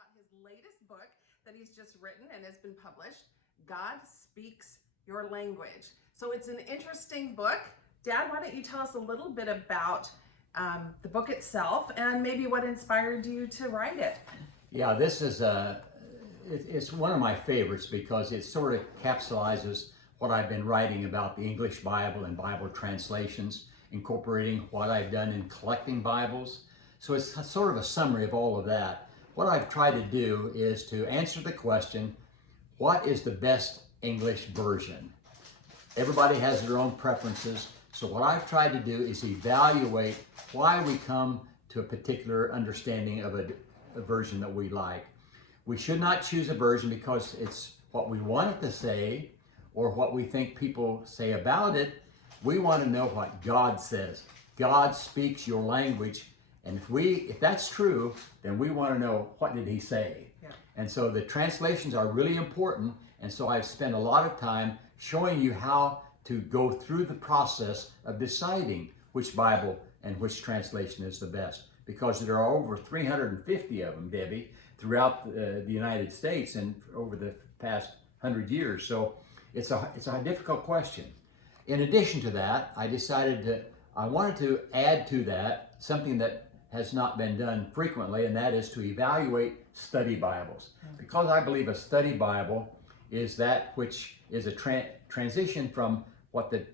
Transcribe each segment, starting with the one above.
about his latest book that he's just written and has been published, God Speaks Your Language. So it's an interesting book. Dad, why don't you tell us a little bit about the book itself and maybe what inspired you to write it? Yeah, this is it's one of my favorites because it sort of capsulizes what I've been writing about the English Bible and Bible translations, incorporating what I've done in collecting Bibles. So it's sort of a summary of all of that. What I've tried to do is to answer the question, what is the best English version? Everybody has their own preferences. So what I've tried to do is evaluate why we come to a particular understanding of a version that we like. We should not choose a version because it's what we want it to say or what we think people say about it. We want to know what God says. God speaks your language. And if that's true, then we want to know, what did he say? Yeah. And so the translations are really important. And so I've spent a lot of time showing you how to go through the process of deciding which Bible and which translation is the best. Because there are over 350 of them, Debbie, throughout the United States and over the past 100 years. So it's a difficult question. In addition to that, I wanted to add to that something that has not been done frequently, and that is to evaluate study Bibles. Because I believe a study Bible is that which is a transition from what the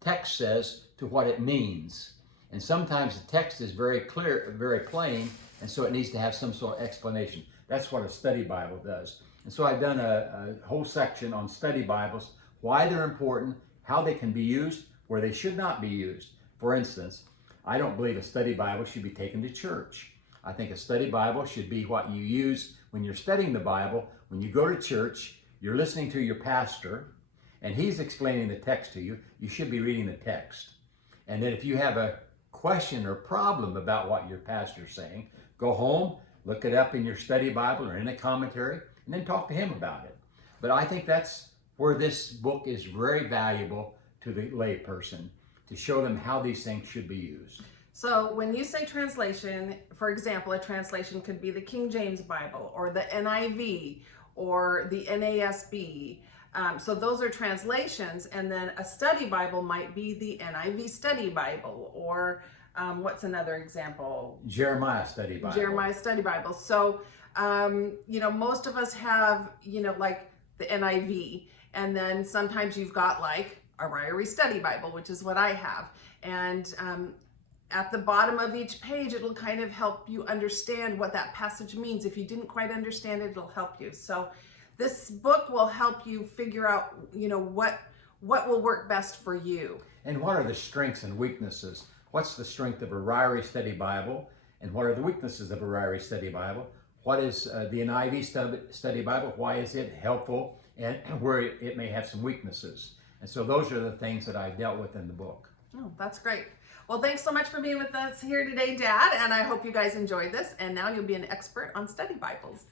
text says to what it means. And sometimes the text is very clear, very plain, and so it needs to have some sort of explanation. That's what a study Bible does. And so I've done a whole section on study Bibles, why they're important, how they can be used, where they should not be used. For instance, I don't believe a study Bible should be taken to church. I think a study Bible should be what you use when you're studying the Bible. When you go to church, you're listening to your pastor, and he's explaining the text to you. You should be reading the text. And then if you have a question or problem about what your pastor's saying, go home, look it up in your study Bible or in a commentary, and then talk to him about it. But I think that's where this book is very valuable to the layperson, to show them how these things should be used. So when you say translation, for example, a translation could be the King James Bible or the NIV or the NASB. So those are translations, and then a study Bible might be the NIV Study Bible, or what's another example? Jeremiah Study Bible. Jeremiah Study Bible. So, most of us have, like the NIV, and then sometimes you've got like a Ryrie Study Bible, which is what I have. And at the bottom of each page, it'll kind of help you understand what that passage means. If you didn't quite understand it, it'll help you. So this book will help you figure out, what will work best for you. And what are the strengths and weaknesses? What's the strength of a Ryrie Study Bible? And what are the weaknesses of a Ryrie Study Bible? What is the NIV Study Bible? Why is it helpful? And where it may have some weaknesses. And so those are the things that I've dealt with in the book. Oh, that's great. Well, thanks so much for being with us here today, Dad. And I hope you guys enjoyed this. And now you'll be an expert on study Bibles.